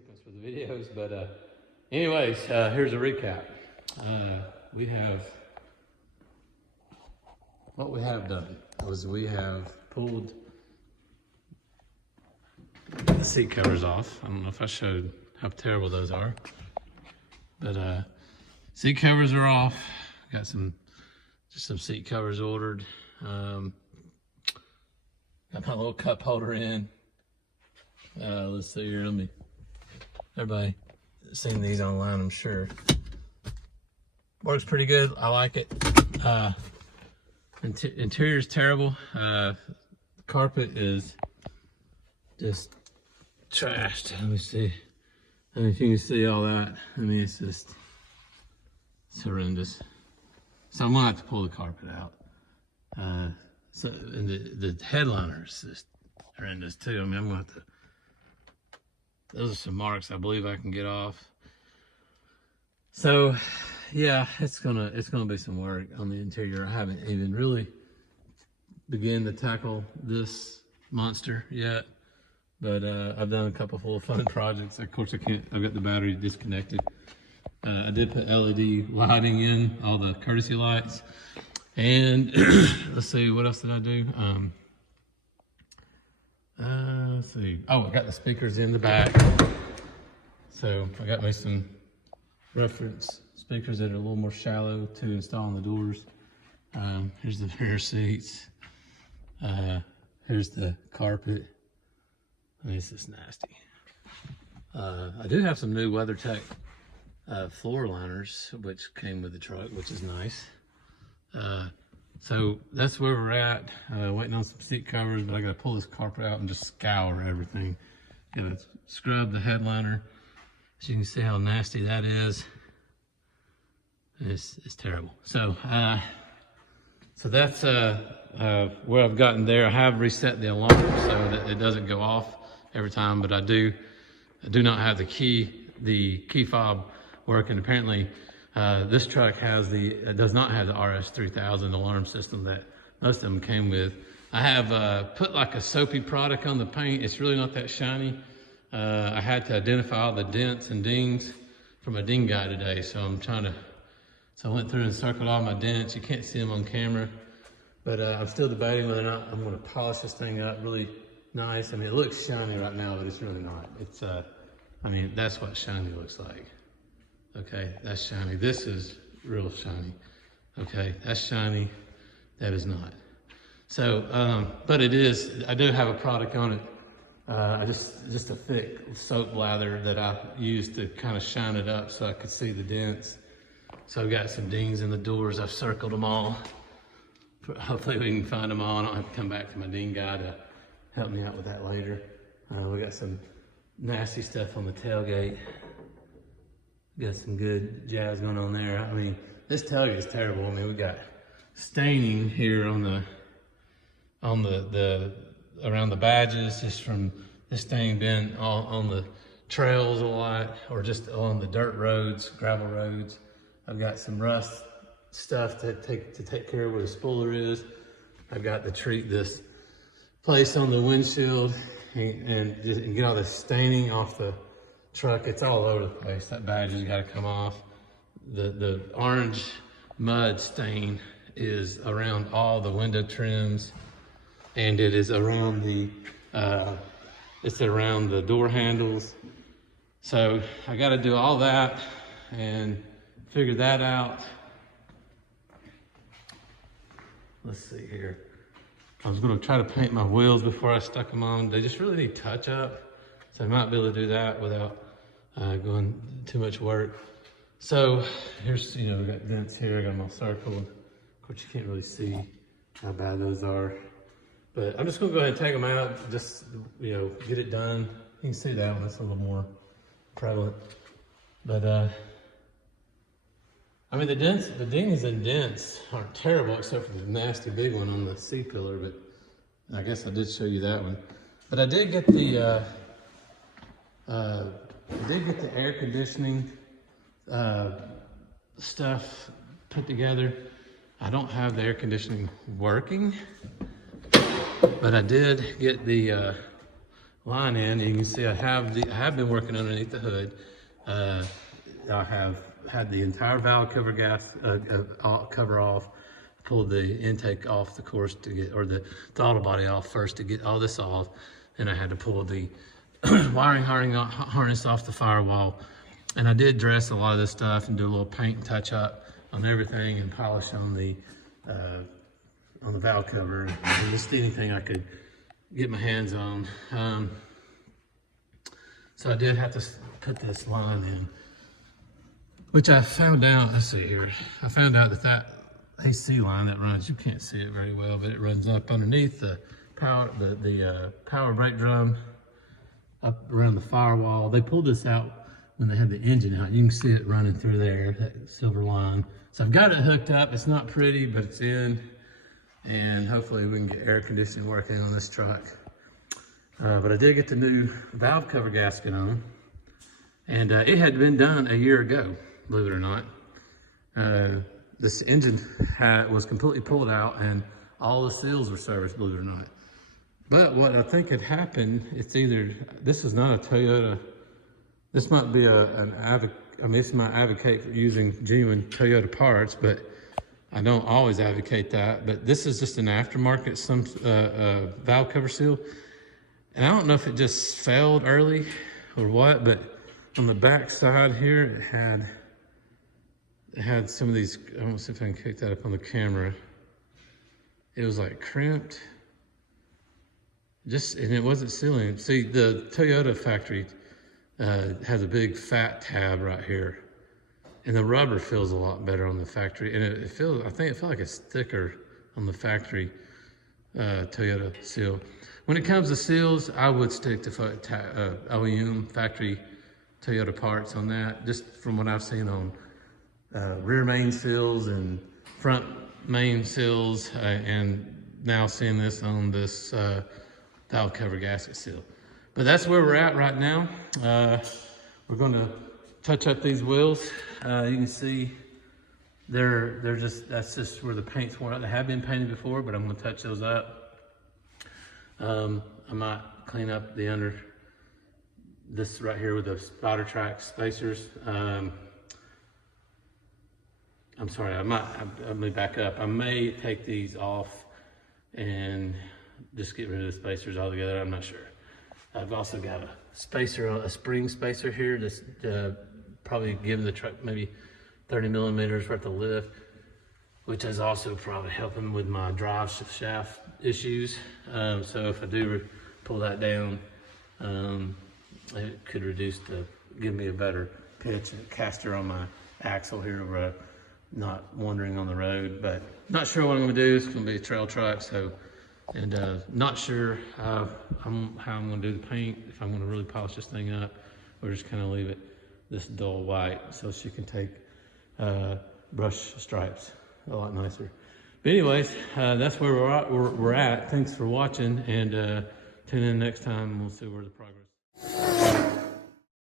sequence for the videos, but anyways, here's a recap. What we have done was we have pulled the seat covers off. I don't know if I showed how terrible those are, but seat covers are off. Got just some seat covers ordered. Got my little cup holder in. Let's see here, everybody seen these online, I'm sure. Works pretty good, I like it. Interior's terrible. Carpet is just trashed. Let me see. I mean, if you can see all that, I mean, it's horrendous. So I'm gonna have to pull the carpet out. And the headliner is just horrendous too. I mean, I'm gonna have to, those are some marks I believe I can get off. So yeah, it's gonna be some work on the interior. I haven't even really begun to tackle this monster yet, but I've done a couple full fun projects. Of course, I've got the battery disconnected. I did put LED lighting in, all the courtesy lights. And let's see, what else did I do? Let's see. Oh, I got the speakers in the back. So I got me some reference speakers that are a little more shallow to install on the doors. Here's the rear seats. Here's the carpet. I mean, it's just nasty. I do have some new WeatherTech floor liners, which came with the truck, which is nice. So that's where we're at. Waiting on some seat covers, but I gotta pull this carpet out and just scour everything. Gotta scrub the headliner. As you can see how nasty that is. It's terrible. So that's where I've gotten there. I have reset the alarm so that it doesn't go off every time, but I do not have the key fob working. Apparently, this truck does not have the RS3000 alarm system that most of them came with. I have put like a soapy product on the paint. It's really not that shiny. I had to identify all the dents and dings from a ding guy today, so I went through and circled all my dents. You can't see them on camera, but I'm still debating whether or not I'm gonna polish this thing up really nice. I mean, it looks shiny right now, but it's really not. It's, I mean, that's what shiny looks like. Okay, that's shiny. This is real shiny. Okay, that's shiny. That is not. So, but it is, I do have a product on it. Just a thick soap lather that I used to kind of shine it up so I could see the dents. So I've got some dings in the doors. I've circled them all. Hopefully we can find them all. I don't have to come back to my ding guy to help me out with that later. We got some nasty stuff on the tailgate. Got some good jazz going on there. I mean, this tailgate is terrible. I mean, we got staining here on the around the badges, just from this thing being on the trails a lot, or just on the dirt roads, gravel roads. I've got some rust stuff to take care of where the spooler is. I've got to treat this place on the windshield and get all the staining off the truck. It's all over the place. That badge has got to come off. The orange mud stain is around all the window trims, and it is around it's around the door handles. So I got to do all that and figure that out. Let's see here. I was going to try to paint my wheels before I stuck them on. They just really need touch up. So I might be able to do that without going too much work. So here's, we got dents here. I got them all circled. Of course, you can't really see how bad those are. But I'm just going to go ahead and take them out. Just, get it done. You can see that one. That's a little more prevalent. But, I mean, the dings and dents aren't terrible except for the nasty big one on the C-pillar, but I guess I did show you that one. But I did get the air conditioning stuff put together. I don't have the air conditioning working, but I did get the line in. You can see I have been working underneath the hood. I have had the entire valve cover cover off, pulled the intake off the course to get, or the throttle body off first to get all this off. Then I had to pull the wiring harness off the firewall. And I did dress a lot of this stuff and do a little paint and touch up on everything and polish on the valve cover and just anything I could get my hands on. So I did have to put this line in, which I found out, let's see here. I found out that AC line that runs, you can't see it very well, but it runs up underneath the power brake drum, up around the firewall. They pulled this out when they had the engine out. You can see it running through there, that silver line. So I've got it hooked up. It's not pretty, but it's in. And hopefully we can get air conditioning working on this truck. But I did get the new valve cover gasket on. And it had been done a year ago, believe it or not. This engine was completely pulled out and all the seals were serviced, believe it or not. But what I think had happened, it's either, this is not a Toyota, this might be this might advocate for using genuine Toyota parts, but I don't always advocate that. But this is just an aftermarket, some valve cover seal. And I don't know if it just failed early or what, but on the back side here, it had some of these, I want to see if I can kick that up on the camera. It was like crimped. And it wasn't sealing. See, the Toyota factory has a big fat tab right here, and the rubber feels a lot better on the factory, and it feels, I think it felt like it's thicker on the factory Toyota seal. When it comes to seals, I would stick to OEM factory Toyota parts on that, just from what I've seen on rear main seals and front main seals, and now seeing this on this valve cover gasket seal. But that's where we're at right now. We're going to touch up these wheels. You can see that's just where the paint's worn out. They have been painted before, but I'm going to touch those up. I might clean up this right here with the spider track spacers. I'm sorry, let me back up. I may take these off and just get rid of the spacers altogether. I'm not sure. I've also got a spacer, a spring spacer here that's probably giving the truck maybe 30 millimeters worth of lift, which is also probably helping with my drive shaft issues. So if I do pull that down, it could give me a better pitch and caster on my axle here where I'm not wandering on the road. But not sure what I'm gonna do. It's gonna be a trail truck, so. And not sure how I'm going to do the paint, if I'm going to really polish this thing up, or just kind of leave it this dull white so she can take brush stripes a lot nicer. But anyways, that's where we're at. Thanks for watching, and tune in next time and we'll see where the progress is.